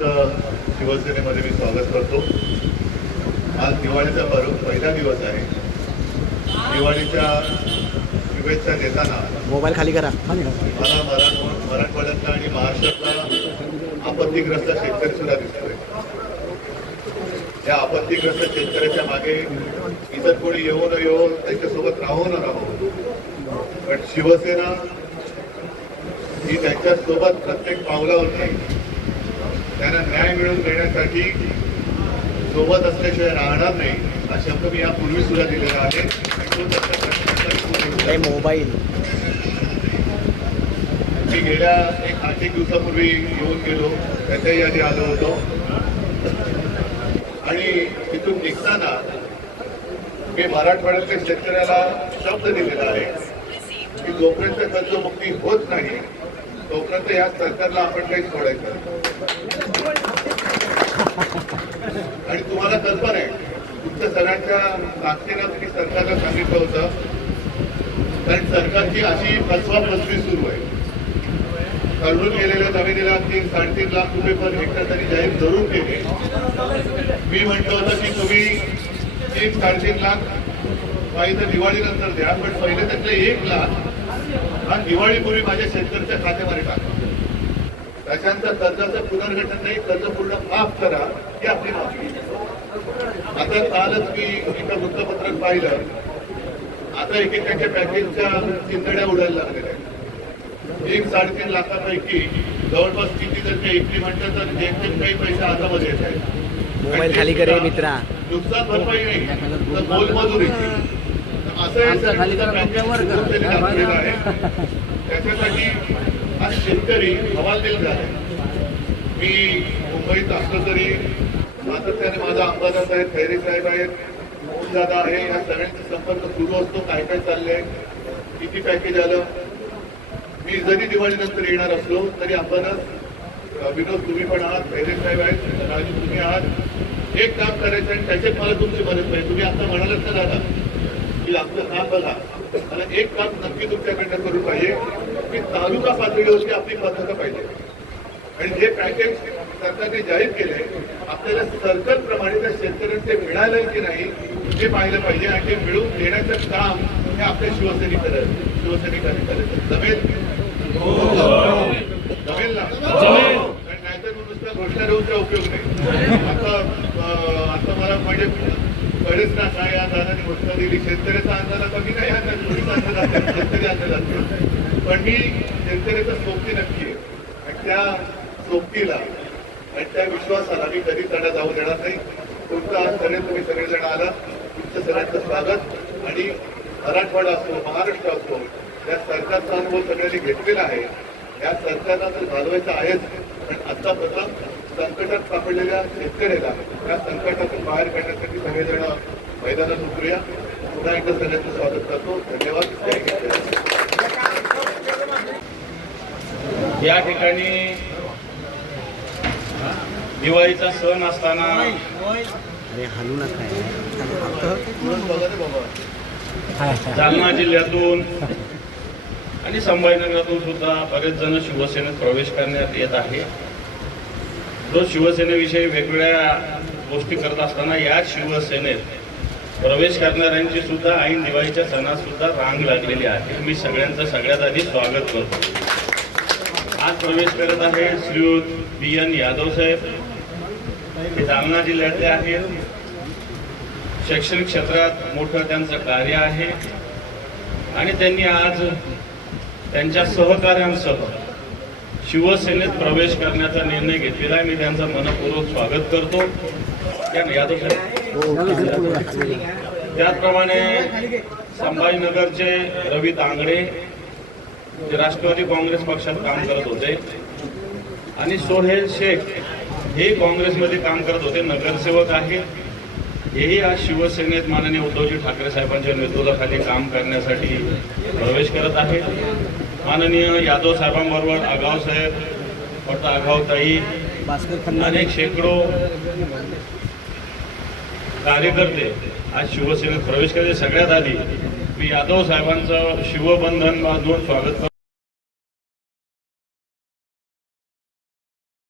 तुमचं शिवसेनेमध्ये मी स्वागत करतो. आज दिवाळीचा पर्व पहिला दिवस आहे. दिवाळीच्या शुभेच्छा देताना मोबाईल खाली करा. मला मराठ मराठवाड्यातला आणि महाराष्ट्रातला आपत्तीग्रस्त शेतकरी सुद्धा दिसतोय. या आपत्तीग्रस्त शेतकऱ्याच्या मागे इतर कोणी येऊ न येऊ त्यांच्यासोबत राहू न राहू. पण शिवसेना ही त्यांच्यासोबत प्रत्येक पावलावरती त्यांना न्याय मिळवून देण्यासाठी सोबत असल्याशिवाय राहणार नाही हा शब्द मी यापूर्वी सुद्धा दिलेला आहे. मोबाईल. मी गेल्या एक आठ एक दिवसापूर्वी येऊन गेलो त्याच्याही आधी आलो होतो. आणि तिथून निघताना मी मराठवाड्यातल्या शेतकऱ्याला शब्द दिलेला आहे की जोपर्यंत कर्जमुक्ती होत नाही तोपर्यंत या सरकारला आपण काही सोडायचं आणि तुम्हाला कल्पना आहे तुमच्या सगळ्यांच्या ताकदीनं तुम्ही सरकारला सांगितलं होतं. कारण सरकारची अशी फसवा फसवी सुरू आहे. कळून गेलेल्या जमिनीला तीन साडेतीन लाख रुपये पर हेक्टर त्यांनी जाहीर जरूर केले. मी म्हटलं होतं की तुम्ही तीन साडेतीन लाख पाहिजे दिवाळीनंतर द्या पण पहिले त्यातले एक लाख हा दिवाळीपूर्वी माझ्या शेतकऱ्याच्या खात्यामध्ये टाका त्याच्यानंतर कर्जाचं पुनर्गठन नाही कर्ज पूर्ण माफ करा ही आपली मागणी आता कालच मी एका वृत्तपत्रात पाहिलं. आता एकेकाच्या पॅकेजच्या चिंतड्या उडायला लागलेल्या आहेत. एक साडेतीन लाखापैकी जवळपास किती जर काही म्हणतात तर जेमतेम काही पैसे हातामध्ये येत आहेत. मोबाईल खाली करे मित्रा. नुकसान भरपाई नाही तर मोलमजुरी हे आमचं खाली करा, पॅकेज करा. त्याच्यासाठी आज शेतकरी हवालदिल झाले. मी मुंबईत असलो तरी सातत्याने माझा अंबादास आहेत खैरे साहेब आहेत. मोहनदादा आहे. या सगळ्यांचा संपर्क सुरू असतो. काय काय चाललंय? किती पॅकेज आलं? मी जरी दिवाळीनंतर येणार असलो तरी अंबादास विनोद तुम्ही पण आहात. खैरे साहेब आहेत. राजू तुम्ही आहात. एक काम करायचं आणि त्याच्यात मला तुमची मदत पाहिजे. तुम्ही आता म्हणालात ना दादा की आपलं काम बघा. मला एक काम नक्की तुमच्याकडनं करून पाहिजे. की तालुका पातळीवरती आपली पद्धत पाहिजे. आणि जे पॅकेज सरकारने जाहीर केले आपल्याला सर्कल प्रमाणे त्या शेतकऱ्यांना ते मिळालं की नाही हे पाहिलं पाहिजे. आणि ते मिळवून देण्याचं काम हे आपल्या शिवसैनिक करायचं शिवसैनिकांनी करायचं. जमेल? जमेल ना? नाहीतर मग नुसत्या घोषणा देऊन उपयोग नाही. आता आता मला म्हणजे कळेच ना काय या दादाने घोषणा दिली. शेतकऱ्याचा अंदाज आता मी नाही अंदाज असेल, शेतकरी अंदाज असेल पण मी शेतकऱ्याचा सोबती नक्की आहे. आणि त्या सोबतीला आणि त्या विश्वासाला मी कधी तडा जाऊ देणार नाही. तुमचा आज सगळे तुम्ही सगळेजण आला तुमचं सगळ्यांचं स्वागत. आणि मराठवाडा असो महाराष्ट्र असो या सरकारचा अनुभव सगळ्यांनी घेतलेला आहे. या सरकारला तर घालवायचा आहेच. पण आता प्रथम संकटात सापडलेल्या शेतकऱ्याला या संकटातून बाहेर काढण्यासाठी सगळेजण मैदानात उतरूया. पुन्हा एकदा सगळ्यांचं स्वागत करतो. धन्यवाद. जय. या ठिकाणी दिवाळीचा सण असताना हलू नका जालना जिल्ह्यातून आणि संभाजीनगरातून सुद्धा बरेच जण शिवसेनेत प्रवेश करण्यात येत आहे. रोज शिवसेनेविषयी वेगवेगळ्या गोष्टी करत असताना या शिवसेनेत प्रवेश करणाऱ्यांची सुद्धा ऐन दिवाळीच्या सणात सुद्धा रांग लागलेली आहे. मी सगळ्यांचं सगळ्यात आधी स्वागत करतो. आज प्रवेश करत आहे श्रीयुत बी एन यादव साहेब. हे जालना जिल्ह्यातले आहेत. शैक्षणिक क्षेत्रात मोठं त्यांचं कार्य आहे. आणि त्यांनी आज त्यांच्या सहकाऱ्यांसह शिवसेनेत प्रवेश करण्याचा निर्णय घेतलेला आहे. मी त्यांचं मनपूर्वक स्वागत करतो. त्याचप्रमाणे संभाजीनगरचे रवी तांगडे जे राष्ट्रवादी काँग्रेस पक्षात काम करत होते आणि सोहेल शेख हे काँग्रेसमध्ये काम करत होते. नगरसेवक आहेत. हेही आज शिवसेनेत माननीय उद्धवजी ठाकरे साहेबांच्या नेतृत्वाखाली काम करण्यासाठी प्रवेश करत आहेत. माननीय यादव साहेबांबरोबर आगाव साहेब फक्त आगावताई अनेक शेकडो कार्यकर्ते आज शिवसेनेत प्रवेश करते सगळ्यात आधी मी यादव साहेबांचं शिवबंधन बांधून स्वागत करतो.